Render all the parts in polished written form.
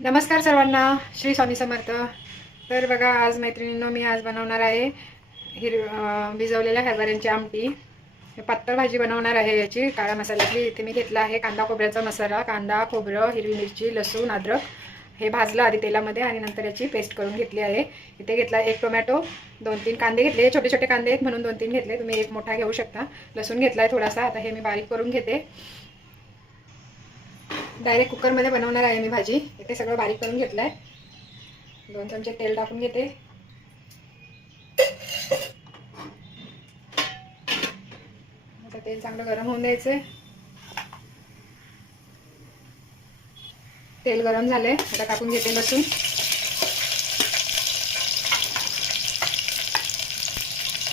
नमस्कार सर्वांना, श्री स्वामी समर्थ. तर बघा, आज मैत्रिणींनो मी आज बनवणार आहे भिजवलेल्या हरभऱ्यांची आमटी. पातळ भाजी बनवणार आहे याची काळ्या मसाल्याची. इथे मी घेतला आहे कांदा खोबऱ्याचा मसाला. कांदा, खोबरं, हिरवी मिरची, लसूण, अद्रक हे भाजलं आधी तेलामध्ये आणि नंतर याची पेस्ट करून घेतली आहे. इथे घेतला एक टोमॅटो, 2-3 कांदे घेतले. छोटे छोटे कांदे आहेत म्हणून 2-3 घेतले. तुम्ही एक मोठा घेऊ शकता. लसूण घेतलाय थोडासा. आता हे मी बारीक करून घेते. डायरेक्ट कुकरमध्ये बनवणार आहे मी भाजी. इथे सगळं बारीक करून घेतलंय. 2 चमचे तेल टाकून घेते. आता तेल चांगलं गरम होऊन द्यायचं. तेल गरम झाले. आता टाकून घेते लसूण.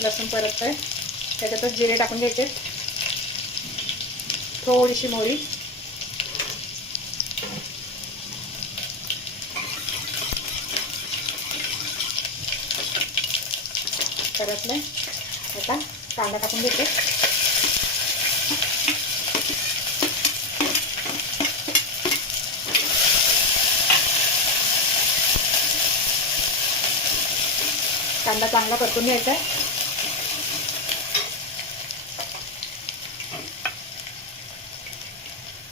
लसूण परततंय. त्याच्यातच जिरे टाकून घ्यायचे. थोडीशी मोहरी, परतलंय. आता कांदा टाकून घेते. कांदा चांगला परतून घ्यायचा आहे.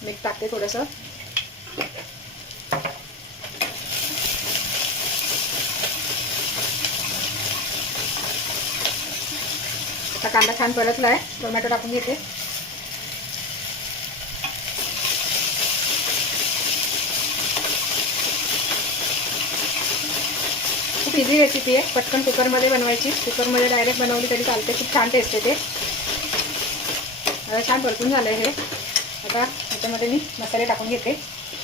मीठ टाकते थोडंसं. आता कांदा छान परतला आहे. टोमॅटो टाकून घेते. खूप इझी रेसिपी आहे. पटकन कुकरमध्ये बनवायची. कुकरमध्ये डायरेक्ट बनवली तरी चालते. खूप छान टेस्ट येते. आता छान परतून झालं आहे हे. आता ह्याच्यामध्ये मी मसाले टाकून घेते.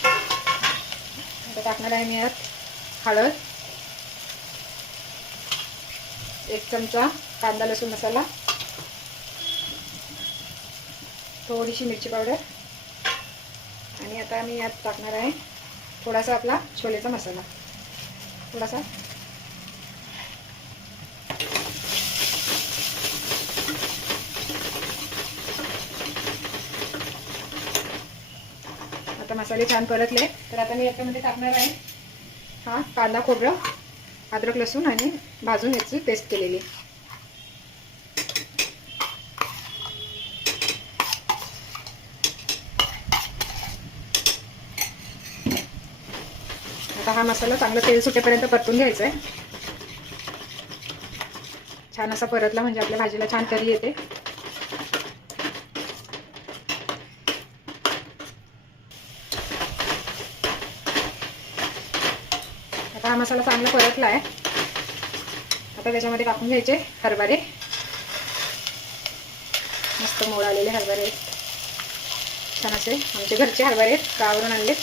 आता टाकणार आहे मी यात हळद, 1 चमचा कांदा लसूण मसाला, थोडीशी मिरची पावडर आणि आता मी यात टाकणार आहे थोडासा आपला छोलेचा मसाला. थोडासा आता मसाले छान परतले. तर आता मी याच्यामध्ये टाकणार आहे हा कांदा, खोबरं, अद्रक, लसूण आणि भाजून याची पेस्ट केलेली. आता हा मसाला चांगला तेल सुटेपर्यंत परतून घ्यायचा आहे. छान असा परतला म्हणजे आपल्या भाजीला छान तरी येते. आता हा मसाला चांगला परतला आहे. आता त्याच्यामध्ये टाकून घ्यायचे हरभरे. मस्त मोड आलेले हरभरे आहेत. छान असे आमचे घरचे हरभरे आहेत, गावावरून आणले.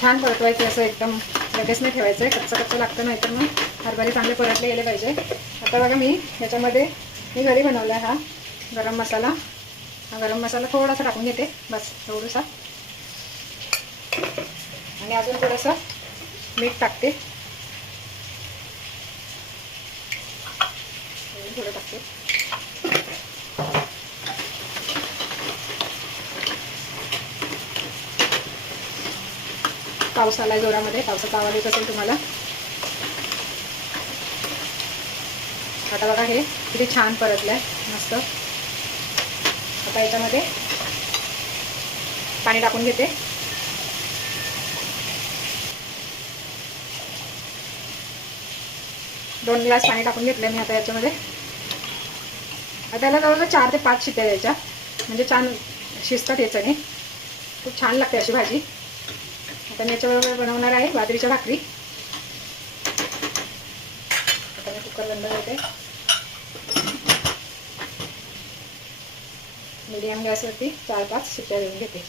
छान परतवायचे. असं एकदम लगेच नाही ठेवायचं आहे. कच्चं कच्चं लागतं, नाही तर मग हरभरे चांगले परतले गेले पाहिजे. आता बघा मी याच्यामध्ये मी घरी बनवला आहे हा गरम मसाला. हा गरम मसाला थोडासा टाकून घेते, बस थोडासा. आणि अजून थोडंसं मीठ टाकते. थोडं टाकते. पाऊस आलाय जोरामध्ये. पावसाचा आवाज येत असेल तुम्हाला. आता बघा हे किती छान परतलंय मस्त. आता याच्यामध्ये पाणी टाकून घेते. दोन ग्लास पाणी टाकून घेतलं मी आता याच्यामध्ये. आता याला जवळजवळ 4 ते 5 शिट्ट्या द्यायच्या म्हणजे छान शिजतात याच्याने. खूप छान लागते अशी भाजी. आता मी याच्याबरोबर बनवणार आहे बाजरीच्या भाकरी. आता मी कुकर बंद करते. मीडियम गॅसवरती 4-5 शिट्ट्या देऊन घेते.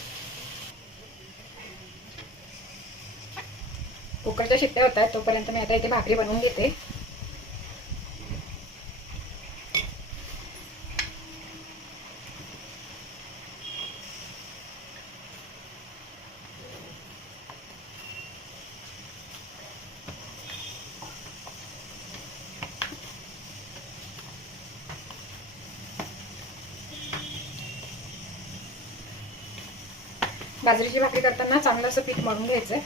कुकरच्या शिट्ट्या होत आहेत तोपर्यंत मी आता इथे भाकरी बनवून घेते. बाजरीची भाकरी करताना चांगलं असं पीठ मळून घ्यायचं.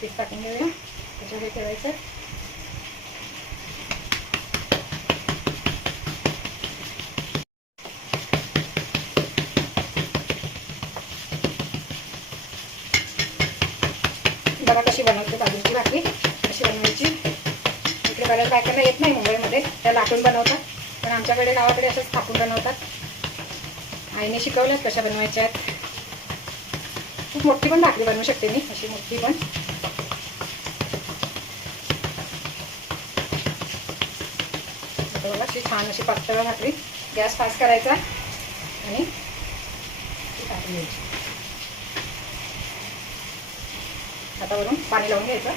पीठ टाकून घेऊया, त्याच्यामध्ये ठेवायचं. बघा कशी बनवते बाजरीची भाकरी, कशी बनवायची. इकडे बऱ्याच बायकांना येत नाही मुंबईमध्ये, त्या लाटून बनवतात, पण आमच्याकडे गावाकडे असंच थापून बनवतात. आईने शिकवल्यात कशा बनवायच्या आहेत. खूप मोठी पण भाकरी बनवू शकते मी, अशी मोठी पण. आता बघा अशी छान अशी पातळ भाकरी. गॅस फास्ट करायचा आणि टाकून घ्यायची. आता वरून पाणी लावून घ्यायचं.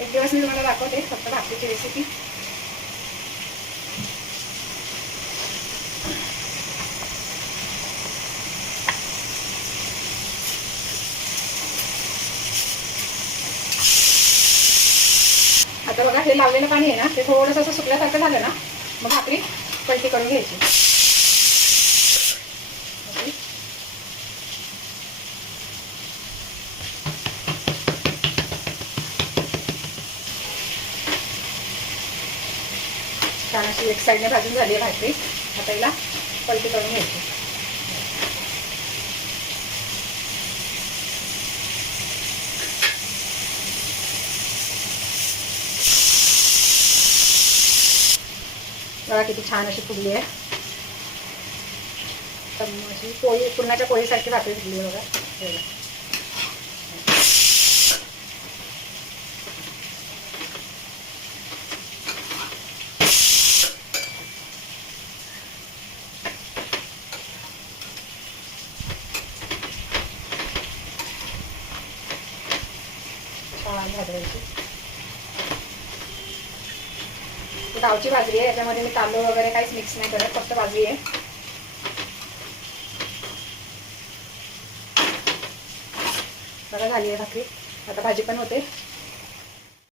एक दिवस मी तुम्हाला दाखवते फक्त भाकरीची रेसिपी. आता बघा हे लावलेलं पाणी आहे ना, ते थोडंसं असं सुकल्यासारखं झालं ना, मग भाकरी पलटी करून घ्यायची. छान अशी एक साईडने भाजून झाली आहे भाकरी. आता हिला पलटी करून घ्यायची. बघा किती छान अशी फुगली आहे. तर अशी पोळी, पुरणाच्या पोळीसारखी भाकरी फुगली आहे बघा. छान भाजवायची. गावची बाजरी आहे, याच्यामध्ये मी तांदूळ वगैरे काहीच मिक्स नाही करत, फक्त बाजरी आहे. बघा झाली आहे भाकरी. आता भाजी पण होते.